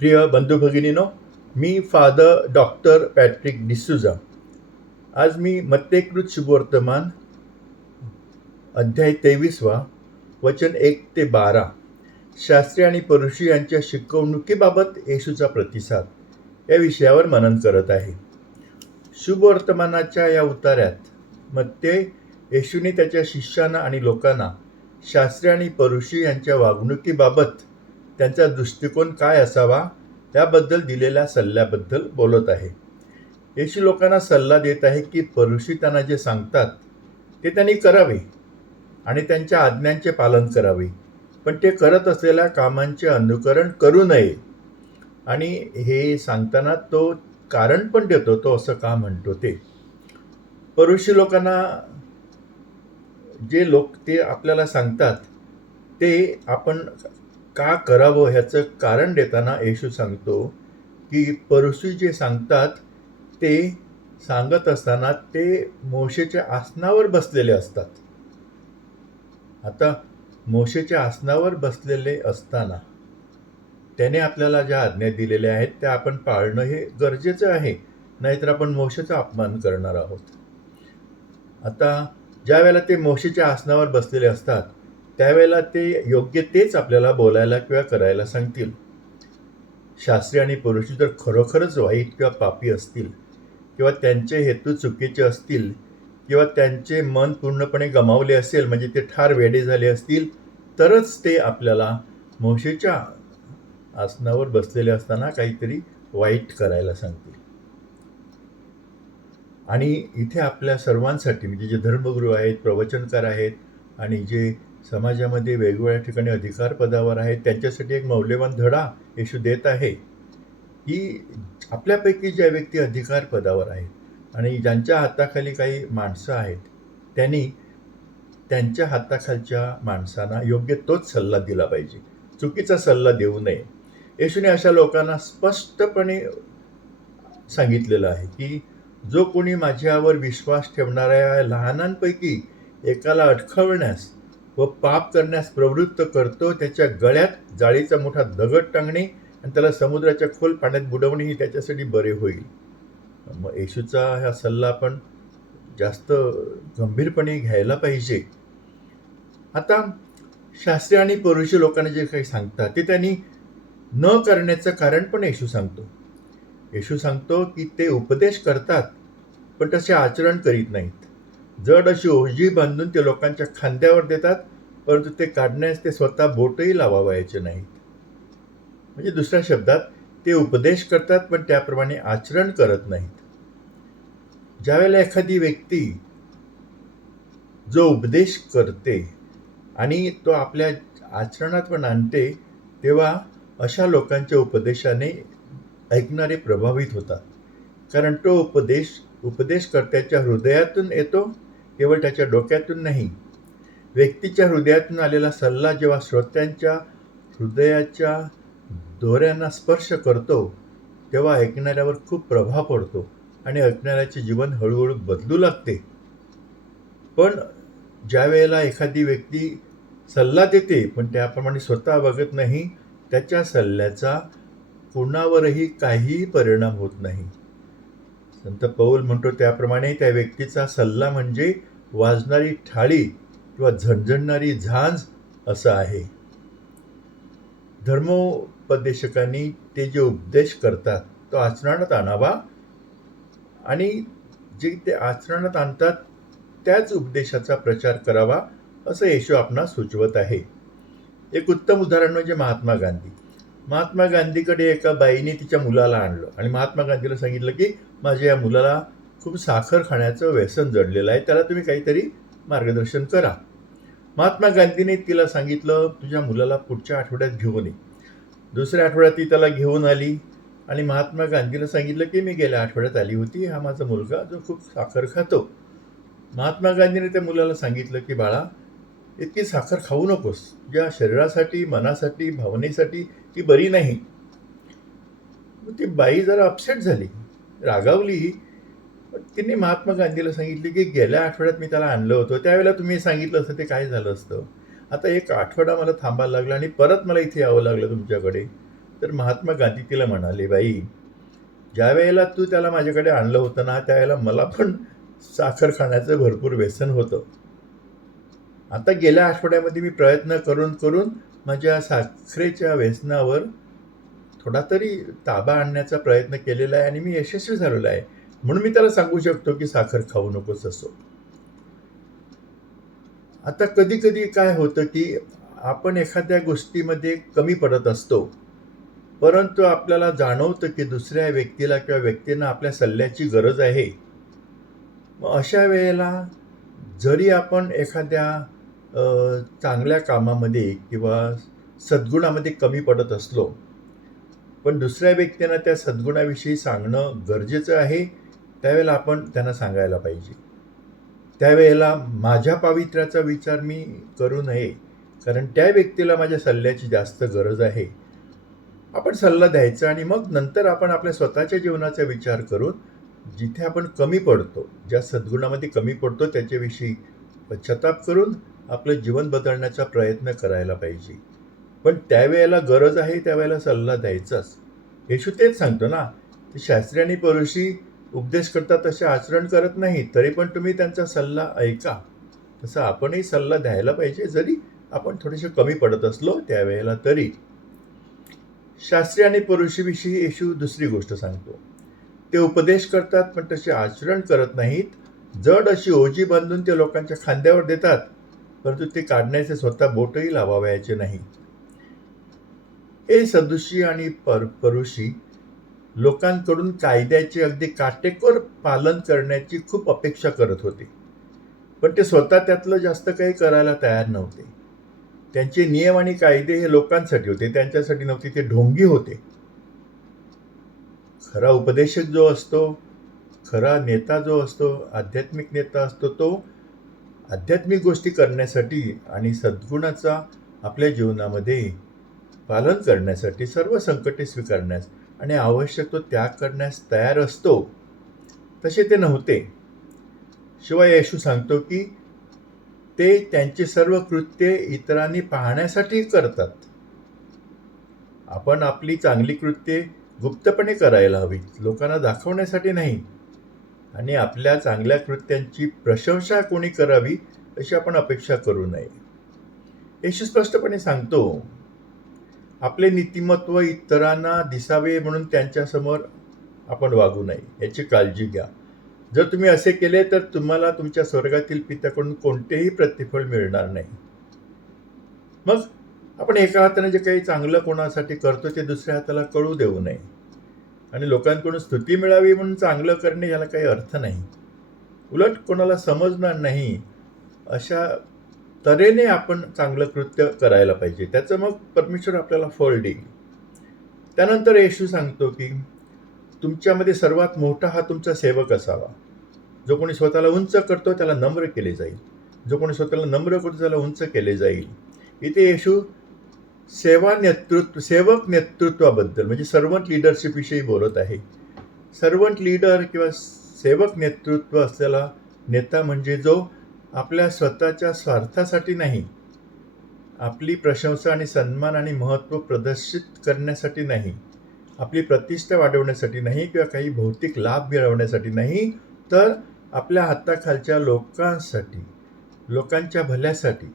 प्रिय बंधू भगिनीनो, मी फादर डॉक्टर पॅट्रिक डिसूजा. आज मी मत्तेकृत शुभवर्तमान अध्याय 23 वचन 1 ते 12 शास्त्री आणि परुषी यांच्या शिकवणुकीबाबत येशूचा प्रतिसाद या विषयावर मनन करत आहे. शुभवर्तमानाच्या या उतार्यात मत्ते येशूने त्याच्या शिष्यांना आणि लोकांना शास्त्री आणि परुषी यांच्या वागणुकीबाबत त्यांचा दृष्टिकोन काय असावा याबद्दल दिलेल्या सल्ल्याबद्दल बोलत आहे. येशू लोकांना सल्ला देत आहे की परुषी त्यांना जे सांगतात ते त्यांनी करावे आणि त्यांच्या आज्ञांचे पालन करावे, पण ते करत असलेल्या कामांचे अनुकरण करू नये. आणि हे सांगताना तो कारण पण देतो, तो असं का म्हणतो ते. परुषी लोकांना जे लोक ते आपल्याला सांगतात ते आपण का करावं ह्याचं कारण देताना येशू सांगतो की परुषी जे सांगतात ते सांगत असताना ते मोशेच्या आसनावर बसलेले असतात. आता मोशेच्या आसनावर बसलेले असताना त्याने आपल्याला ज्या आज्ञा दिलेल्या आहेत त्या आपण पाळणं हे गरजेचं आहे, नाहीतर आपण मोशेचा अपमान करणार आहोत. आता ज्या वेळेला ते मोशेच्या आसनावर बसलेले असतात त्यावेळेला ते योग्य तेच आपल्याला बोलायला किंवा करायला सांगतील. शास्त्री आणि परुषी जर खरोखरच वाईट किंवा पापी असतील किंवा त्यांचे हेतू चुकीचे असतील किंवा त्यांचे मन पूर्णपणे गमावले असेल, म्हणजे ते ठार वेडे झाले असतील, तरच ते आपल्याला मोशेच्या आसनावर बसलेले असताना काहीतरी वाईट करायला सांगतील. आणि इथे आपल्या सर्वांसाठी, म्हणजे जे धर्मगुरू आहेत, प्रवचनकार आहेत आणि जे समाजामध्ये वेगवेगळ्या ठिकाणी अधिकार पदावर आहेत, त्यांच्यासाठी एक मौल्यवान धडा येशू देत आहे की आपल्यापैकी ज्या व्यक्ती अधिकार पदावर आहेत आणि ज्यांच्या हाताखाली काही माणसं आहेत, त्यांनी त्यांच्या हाताखालच्या माणसांना योग्य तोच सल्ला दिला पाहिजे, चुकीचा सल्ला देऊ नये. येशूने अशा लोकांना स्पष्टपणे सांगितलेलं आहे की जो कोणी माझ्यावर विश्वास ठेवणाऱ्या लहानांपैकी एकाला अडखळण्यास व पाप करण्यास प्रवृत्त करतो, त्याच्या गळ्यात जाळीचा मोठा दगड टांगणे आणि त्याला समुद्राच्या खोल पाण्यात बुडवणे ही त्याच्यासाठी बरे होईल. मग येशूचा हा सल्ला आपण जास्त गंभीरपणे घ्यायला पाहिजे. आता शास्त्री आणि परुषी लोकांना जे काही सांगतात ते त्यांनी न करण्याचं कारण पण येशू सांगतो. येशू सांगतो की ते उपदेश करतात पण तसे आचरण करीत नाहीत. जड अशी ओझी बांधून ते लोकांच्या खांद्यावर देतात, परंतु ते काढण्यास ते स्वतः बोटही लावायचे नाहीत. म्हणजे दुसऱ्या शब्दात ते उपदेश करतात पण त्याप्रमाणे आचरण करत नाहीत. ज्यावेळेला एखादी व्यक्ती जो उपदेश करते आणि तो आपल्या आचरणात पण आणते, तेव्हा अशा लोकांच्या उपदेशाने ऐकणारे प्रभावित होतात, कारण तो उपदेशकर्त्याच्या हृदयातून येतो, केवळ त्याच्या डोक्यातून नाही. व्यक्तीच्या हृदयातून आलेला सल्ला जेव्हा श्रोत्यांच्या हृदयाच्या दोऱ्यांना स्पर्श करतो तेव्हा ऐकणाऱ्यावर खूप प्रभाव पडतो आणि ऐकणाऱ्याचे जीवन हळूहळू बदलू लागते. पण ज्या वेळेला एखादी व्यक्ती सल्ला देते पण त्याप्रमाणे स्वतः वागत नाही, त्याच्या सल्ल्याचा कुणावरही काहीही परिणाम होत नाही. संत पौल म्हणतो त्याप्रमाणे त्या व्यक्तीचा सल्ला म्हणजे वाजणारी थाळी किंवा झणझणणारी झांज असं आहे. धर्मोपदेशकांनी ते जे उपदेश करतात तो आचरणात आणावा आणि जे ते आचरणात आणतात त्याच उपदेशाचा प्रचार करावा असं येशू आपणास सुचवत आहे. एक उत्तम उदाहरण म्हणजे महात्मा गांधी. महात्मा गांधीकडे एका बाईने तिच्या मुलाला आणलं आणि महात्मा गांधीला सांगितलं की माझ्या या मुलाला खूप साखर खाण्याचं व्यसन जडलेलं आहे, त्याला तुम्ही काहीतरी मार्गदर्शन करा. महात्मा गांधीने तिला सांगितलं तुझ्या मुलाला पुढच्या आठवड्यात घेऊन ये. दुसऱ्या आठवड्यात ती त्याला घेऊन आली आणि महात्मा गांधीला सांगितलं की मी गेल्या आठवड्यात आली होती, हा माझा मुलगा जो खूप साखर खातो. महात्मा गांधीने त्या मुलाला सांगितलं की बाळा, इतकी साखर खाऊ नकोस, ज्या शरीरासाठी, मनासाठी, भावनेसाठी ती बरी नाही. ती बाई जरा अपसेट झाली, रागावली. तिने महात्मा गांधीला सांगितले की गेल्या आठवड्यात मी त्याला आणलं होतं, त्यावेळेला तुम्ही सांगितलं असतं ते काय झालं असतं. आता एक आठवडा मला थांबायला लागला आणि परत मला इथे यावं लागलं तुमच्याकडे. तर महात्मा गांधी तिला म्हणाले, बाई, ज्या वेळेला तू त्याला माझ्याकडे आणलं होतं ना, त्यावेळेला मला पण साखर खाण्याचं भरपूर व्यसन होतं. आता गेल्या आठवड्यामध्ये मी प्रयत्न करून करून माझ्या साखरेच्या व्यसनावर थोडा तरी ताबा आणण्याचा प्रयत्न केलेला आहे आणि मी यशस्वी झालेलो आहे. म्हणून मी त्याला सांगू शकतो की साखर खाऊ नकोस असं. आता कधी-कधी काय होतं की आपण एखाद्या गोष्टीमध्ये कमी पडत असतो. परंतु आपल्याला जाणवतं की दुसऱ्या व्यक्तीला किंवा व्यक्तींना आपल्या सल्ल्याची गरज आहे. मग अशा वेळेला जरी आपण एखाद्या चांगल्या कामामध्ये किंवा सद्गुणामध्ये कमी पडत असलो, पण दुसऱ्या व्यक्तींना त्या सद्गुणाविषयी सांगणं गरजेचं आहे, त्यावेळेला आपण त्यांना सांगायला पाहिजे. त्यावेळेला माझ्या पावित्र्याचा विचार मी करू नये, कारण त्या व्यक्तीला माझ्या सल्ल्याची जास्त गरज आहे. आपण सल्ला द्यायचा आणि मग नंतर आपण आपल्या स्वतःच्या जीवनाचा विचार करून जिथे आपण कमी पडतो, ज्या सद्गुणामध्ये कमी पडतो त्याच्याविषयी पश्चाताप करून आपलं जीवन बदलण्याचा प्रयत्न करायला पाहिजे. पण त्यावेळेला गरज आहे त्यावेळेला सल्ला द्यायचाच. येशू तेच सांगतो ना, ते शास्त्री आणि फरीसी उपदेश करतात तसे आचरण करत नाही, तरी पण तुम्ही त्यांचा सल्ला ऐका. तसं आपणही सल्ला द्यायला पाहिजे, जरी आपण थोडेसे कमी पडत असलो त्यावेळेला तरी. शास्त्री आणि फरीसीविषयी येशू दुसरी गोष्ट सांगतो. ते उपदेश करतात पण तसे आचरण करत नाहीत. जड अशी ओझी बांधून ते लोकांच्या खांद्यावर देतात, परंतु ते काढण्याचे स्वतः बोटही लावावयाचे नाही. हे सदुशी आणि फरीसी लोकांकडून कायद्याचे अगदी काटेकोर पालन करण्याची खूप अपेक्षा करत होते, पण ते स्वतः त्यातलं जास्त काही करायला तयार नव्हते. त्यांचे नियम आणि कायदे हे लोकांसाठी होते, त्यांच्यासाठी नव्हते. ते ढोंगी होते. खरा उपदेशक जो असतो, खरा नेता जो असतो, आध्यात्मिक नेता असतो, तो आध्यात्मिक गोष्टी करण्यासाठी आणि सद्गुणाचा आपल्या जीवनामध्ये पालन करण्यासाठी सर्व संकटे स्वीकारण्यास आणि आवश्यक तो त्याग करण्यास तयार असतो. तसे ते नव्हते. शिवाय येशू सांगतो की ते त्यांची सर्व कृत्ये इतरांनी पाहण्यासाठी करतात. आपण आपली चांगली कृत्ये गुप्तपणे करायला हवीत, लोकांना दाखवण्यासाठी नाही. आणि आपल्या चांगल्या कृत्यांची प्रशंसा कोणी करावी अशी आपण अपेक्षा करू नये. येशू स्पष्टपणे सांगतो, आपले नीतिमत्व इतरांना दिसावे म्हणून त्यांच्यासमोर आपण वागू नये, याची काळजी घ्या. जर तुम्ही असे केले तर तुम्हाला तुमच्या स्वर्गातील पित्याकडून कोणतेही प्रतिफळ मिळणार नाही. मग आपण एका हाताने जे काही चांगलं कोणासाठी करतो ते दुसऱ्या हाताला कळू देऊ नये. आणि लोकांकडून स्तुती मिळावी म्हणून चांगलं करणे याला काही अर्थ नाही. उलट कोणाला समजणार नाही अशा तऱ्हेने आपण चांगलं कृत्य करायला पाहिजे. त्याचं मग परमेश्वर आपल्याला फळ देईल. त्यानंतर येशू सांगतो की तुमच्यामध्ये सर्वात मोठा हा तुमचा सेवक असावा. जो कोणी स्वतःला उंच करतो त्याला नम्र केले जाईल, जो कोणी स्वतःला नम्र करतो त्याला उंच केले जाईल. इथे येशू सेवक नेतृत्वाबद्दल म्हणजे सर्वंट लीडरशिप विषयी बोलत आहे. सर्वंट लीडर किंवा सेवक नेतृत्व असलेला नेता म्हणजे जो आपल्या स्वतःच्या स्वार्थासाठी नाही, आपली प्रशंसा आणि सन्मान आणि महत्त्व प्रदर्शित करण्यासाठी नाही, आपली प्रतिष्ठा वाढवण्यासाठी नाही किंवा काही भौतिक लाभ मिळवण्यासाठी नाही, तर आपल्या हाताखालच्या लोकांसाठी, लोकांच्या भल्यासाठी,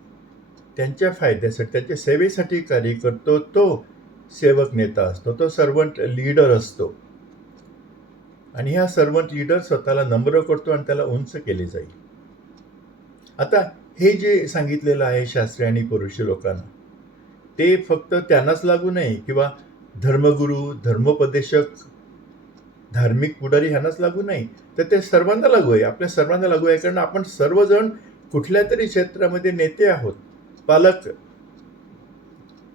त्यांच्या फायद्यासाठी, त्यांच्या सेवेसाठी कार्य करतो, तो सेवक नेता असतो, तो सर्वंट लीडर असतो. आणि हा सर्वंट लीडर स्वतःला नम्र करतो आणि त्याला उंच केले जाईल. आता हे जे सांगितलेलं आहे शास्त्री आणि फरीसी लोकांना, ते फक्त त्यांनाच लागू नाही किंवा धर्मगुरू, धर्मोपदेशक, धार्मिक पुढारी ह्यांनाच लागू नाही, तर ते सर्वांना लागू आहे. आपल्या सर्वांना लागू आहे, कारण आपण सर्वजण कुठल्या तरी क्षेत्रामध्ये नेते आहोत. पालक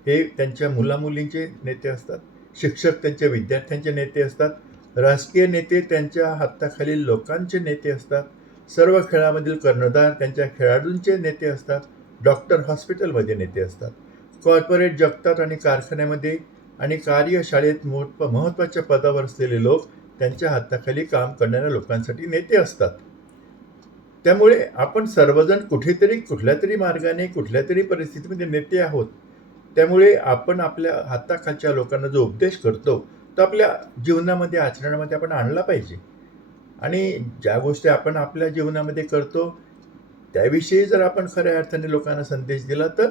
हे त्यांच्या मुलामुलींचे नेते असतात, शिक्षक त्यांच्या विद्यार्थ्यांचे नेते असतात, राजकीय नेते त्यांच्या हाताखालील लोकांचे नेते असतात, सर्व खेळामधील कर्णधार त्यांच्या खेळाडूंचे नेते असतात, डॉक्टर हॉस्पिटलमध्ये नेते असतात, कॉर्पोरेट जगतात आणि कारखान्यामध्ये आणि कार्यशाळेत महत्त्वाच्या पदावर असलेले लोक त्यांच्या हाताखाली काम करणाऱ्या लोकांसाठी नेते असतात. त्यामुळे आपण सर्वजण कुठेतरी कुठल्या तरी मार्गाने कुठल्या तरी परिस्थितीमध्ये नेते आहोत. त्यामुळे आपण आपल्या हाताखालच्या लोकांना जो उपदेश करतो, तो आपल्या जीवनामध्ये, आचरणामध्ये आपण आणला पाहिजे. आणि ज्या गोष्टी आपण आपल्या जीवनामध्ये करतो, त्याविषयी जर आपण खऱ्या अर्थाने लोकांना संदेश दिला, तर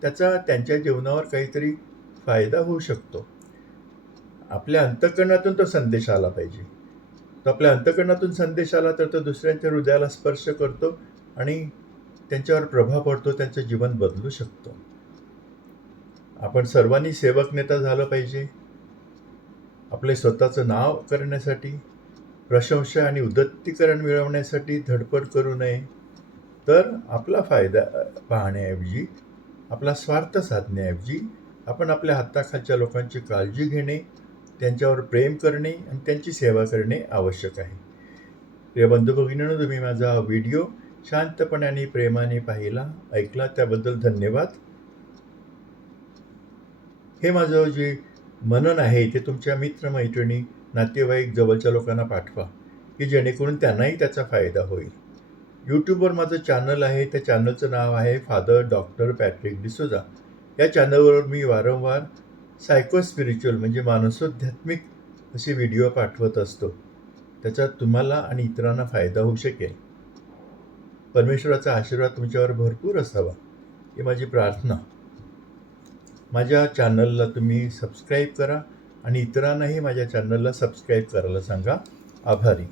त्याचा त्यांच्या जीवनावर काहीतरी फायदा होऊ शकतो. आपल्या अंतःकरणातून तो संदेश आला पाहिजे. तो आपल्या अंतःकरणातून संदेश आला तर तो दुसऱ्यांच्या हृदयाला स्पर्श करतो आणि त्यांच्यावर प्रभाव पडतो, त्यांचं जीवन बदलू शकतो. आपण सर्वांनी सेवक नेता झालं पाहिजे. आपले स्वतःचं नाव करण्यासाठी, प्रशंसा आणि उदत्तीकरण मिळवण्यासाठी धडपड करू नये. तर आपला फायदा पाहण्याऐवजी, आपला स्वार्थ साधण्याऐवजी आपण आपल्या हाताखालच्या लोकांची काळजी घेणे, त्यांच्यावर प्रेम करणे आणि त्यांची सेवा करणे आवश्यक आहे. प्रिय बंधू भगिनींनो, तुम्ही माझा हा व्हिडिओ शांतपणे आणि प्रेमाने पाहिला, ऐकला, त्याबद्दल धन्यवाद. हे माझं जे मनन आहे ते तुमच्या मित्रमैत्रिणी, नातेवाईक, जवळच्या लोकांना पाठवा, की जेणेकरून त्यांनाही त्याचा फायदा होईल. यूट्यूबवर माझं चॅनल आहे. त्या चॅनलचं नाव आहे फादर डॉक्टर पॅट्रिक डिसोजा. या चॅनलवर मी वारंवार सायको स्पिरिच्युअल म्हणजे मानसोध्यात्मिक असे व्हिडिओ पाठवत असतो. त्याचा तुम्हाला आणि इतरांना फायदा होऊ शकेल. परमेश्वराचा आशीर्वाद तुमच्यावर भरपूर असावा ही माझी प्रार्थना. माझ्या चॅनलला तुम्ही सबस्क्राईब करा आणि इतरांनाही माझ्या चॅनलला सबस्क्राईब करायला सांगा. आभारी.